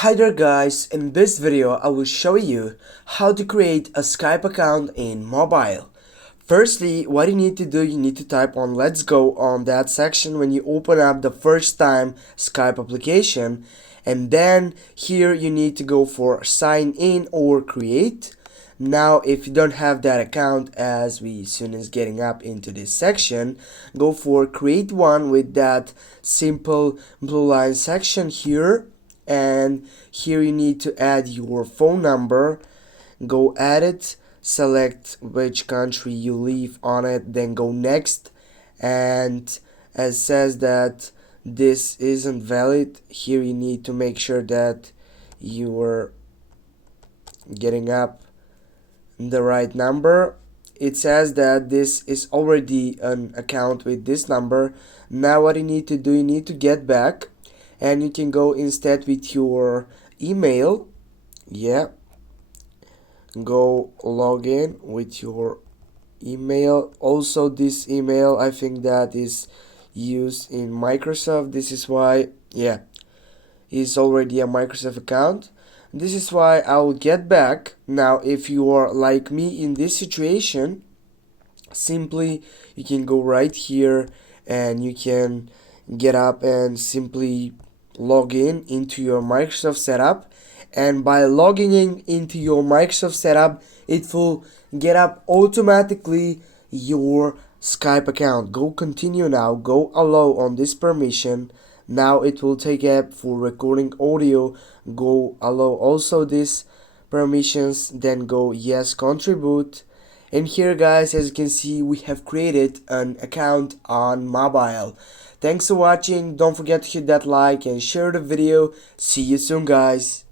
Hi there guys, in this video I will show you how to create a Skype account in mobile. Firstly, what you need to do, you need to type on let's go on that section when you open up the first time Skype application, and then here you need to go for sign in or create. Now if you don't have that account, as we soon as getting up into this section, go for create one with that simple blue line section here, and here you need to add your phone number. Go add it, select which country you live on it, then go next, and as says that this isn't valid, here you need to make sure that you are getting up the right number. It says that this is already an account with this number. Now what you need to do, you need to get back, and you can go instead with your email. Go log in with your email. Also this email, I think that is used in Microsoft. This is why it's already a Microsoft account. This is why I will get back. Now if you are like me in this situation, simply you can go right here and you can get up and simply log in into your Microsoft setup, and by logging in into your Microsoft setup, it will get up automatically your Skype account. Go continue now, go allow on this permission. Now it will take up for recording audio. Go allow also this permissions, then go yes contribute. And here guys, as you can see, we have created an account on mobile. Thanks for watching. Don't forget to hit that like and share the video. See you soon guys.